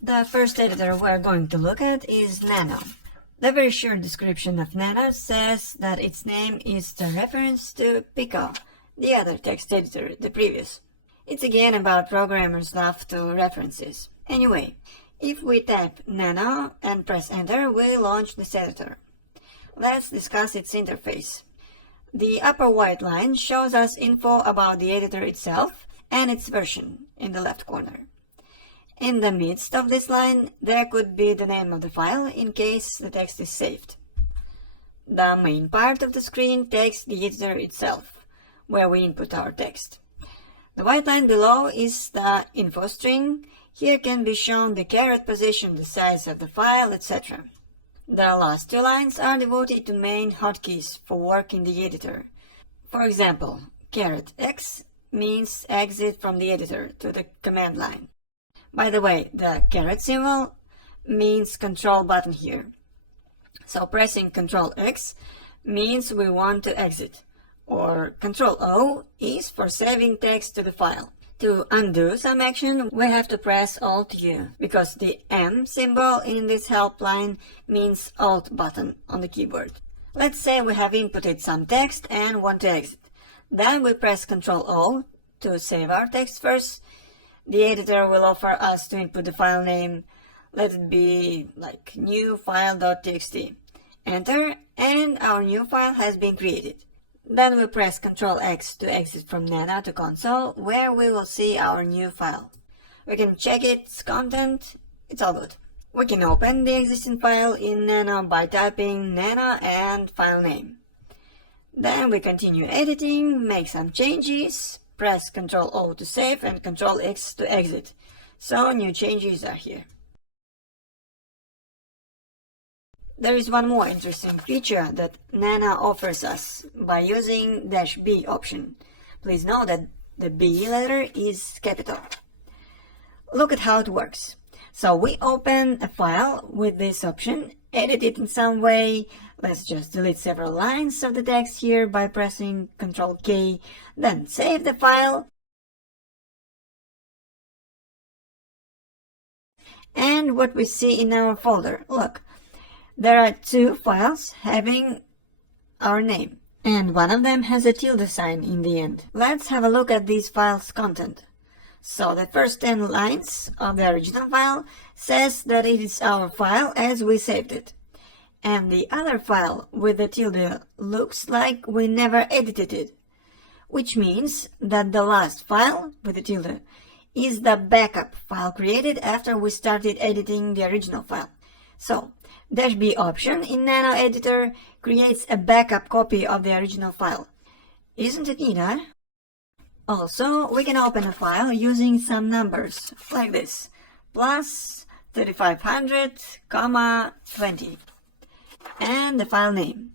The first editor we're going to look at is Nano. The very short description of Nano says that its name is the reference to Pico, the other text editor, the previous. It's again about programmers love to references. Anyway, if we type Nano and press enter, we launch this editor. Let's discuss its interface. The upper white line shows us info about the editor itself and its version in the left corner. In the midst of this line, there could be the name of the file in case the text is saved. The main part of the screen takes the editor itself, where we input our text. The white line below is the info string. Here can be shown the caret position, the size of the file, etc. The last two lines are devoted to main hotkeys for work in the editor. For example, $X means exit from the editor to the command line. By the way, the caret symbol means control button here. So pressing Ctrl X means we want to exit, or Ctrl O is for saving text to the file. To undo some action, we have to press Alt U, because the M symbol in this help line means Alt button on the keyboard. Let's say we have inputted some text and want to exit. Then we press Ctrl O to save our text first. The editor will offer us to input the file name. Let it be like new file.txt. Enter, and our new file has been created. Then we press Ctrl X to exit from Nano to console, where we will see our new file. We can check its content, it's all good. We can open the existing file in Nano by typing Nano and file name. Then we continue editing, make some changes, press Ctrl O to save and Ctrl X to exit. So new changes are here. There is one more interesting feature that Nano offers us by using -B option. Please note that the B letter is capital. Look at how it works. So we open a file with this option, edit it in some way. Let's just delete several lines of the text here by pressing Ctrl K, then save the file. And what we see in our folder, look. There are two files having our name, and one of them has a tilde sign in the end. Let's have a look at these files' content. So the first 10 lines of the original file says that it is our file as we saved it. And the other file with the tilde looks like we never edited it, which means that the last file with the tilde is the backup file created after we started editing the original file. So, -B option in Nano Editor creates a backup copy of the original file. Isn't it neat, huh? Also, we can open a file using some numbers, like this, plus 3500, 20, and the file name.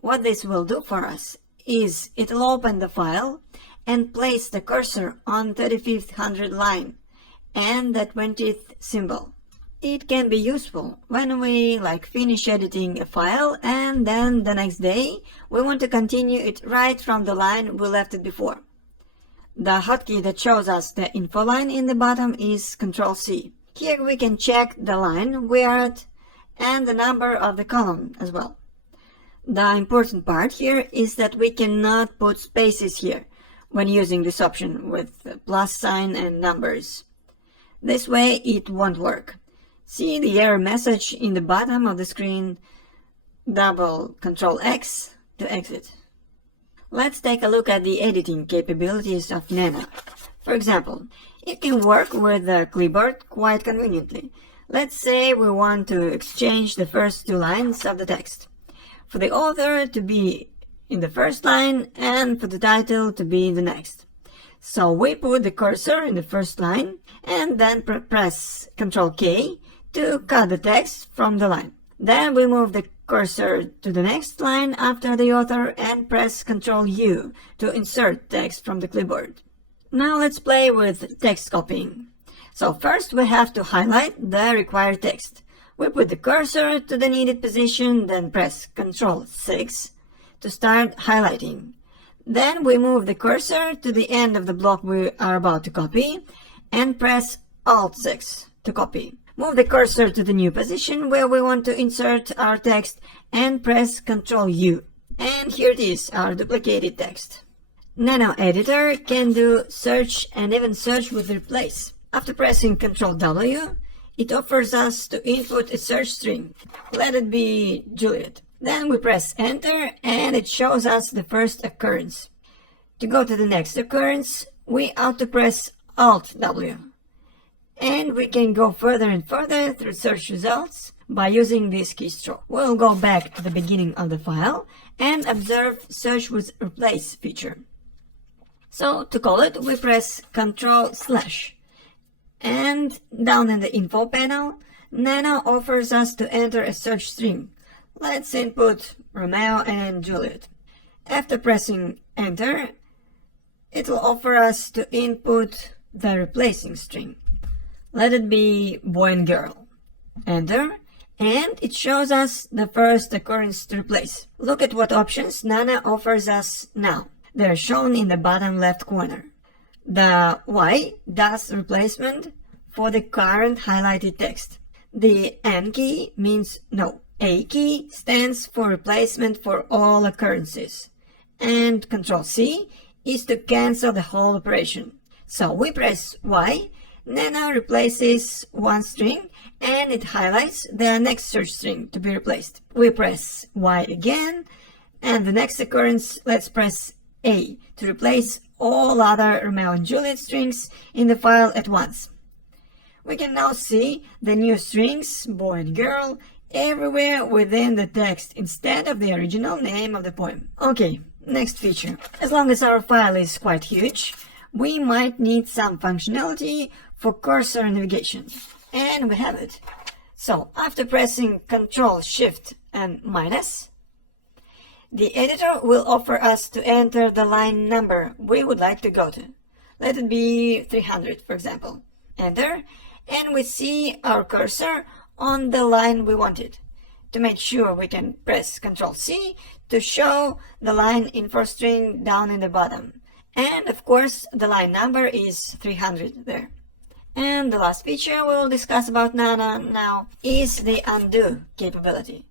What this will do for us is it'll open the file and place the cursor on 3500 line and the 20th symbol. It can be useful when we finish editing a file and then the next day we want to continue it right from the line we left it before. The hotkey that shows us the info line in the bottom is Ctrl C. Here we can check the line we are at and the number of the column as well. The important part here is that we cannot put spaces here when using this option with the plus sign and numbers. This way it won't work. See the error message in the bottom of the screen, double Ctrl X to exit. Let's take a look at the editing capabilities of Nano. For example, it can work with the clipboard quite conveniently. Let's say we want to exchange the first two lines of the text, for the author to be in the first line and for the title to be in the next. So we put the cursor in the first line and then press Ctrl K to cut the text from the line. Then we move the cursor to the next line after the author and press Ctrl U to insert text from the clipboard. Now let's play with text copying. So first we have to highlight the required text. We put the cursor to the needed position, then press Ctrl 6 to start highlighting. Then we move the cursor to the end of the block we are about to copy and press Alt 6 to copy. Move the cursor to the new position where we want to insert our text and press Ctrl U. And here it is, our duplicated text. Nano Editor can do search and even search with replace. After pressing Ctrl W, it offers us to input a search string. Let it be Juliet. Then we press Enter and it shows us the first occurrence. To go to the next occurrence, we have to press Alt W. And we can go further and further through search results by using this keystroke. We'll go back to the beginning of the file and observe Search with Replace feature. So to call it, we press Ctrl/. And down in the info panel, Nano offers us to enter a search string. Let's input Romeo and Juliet. After pressing Enter, it will offer us to input the replacing string. Let it be boy and girl. Enter, and it shows us the first occurrence to replace. Look at what options Nano offers us now. They're shown in the bottom left corner. The Y does replacement for the current highlighted text. The N key means no. A key stands for replacement for all occurrences. And Ctrl C is to cancel the whole operation. So we press Y, Nano replaces one string and it highlights the next search string to be replaced. We press Y again, and the next occurrence, let's press A to replace all other Romeo and Juliet strings in the file at once. We can now see the new strings, boy and girl, everywhere within the text instead of the original name of the poem. Okay, next feature. As long as our file is quite huge, we might need some functionality for cursor navigation. And we have it. So after pressing Ctrl, Shift and minus, the editor will offer us to enter the line number we would like to go to. Let it be 300, for example. Enter, and we see our cursor on the line we wanted. To make sure, we can press Ctrl C to show the line info string down in the bottom. And of course, the line number is 300 there. And the last feature we'll discuss about Nano now is the undo capability.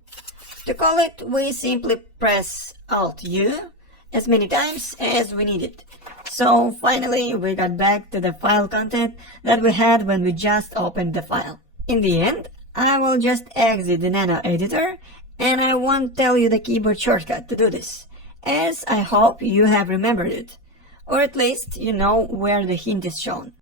To call it, we simply press Alt U as many times as we need it. So finally, we got back to the file content that we had when we just opened the file. In the end, I will just exit the Nano editor and I won't tell you the keyboard shortcut to do this, as I hope you have remembered it, or at least you know where the hint is shown.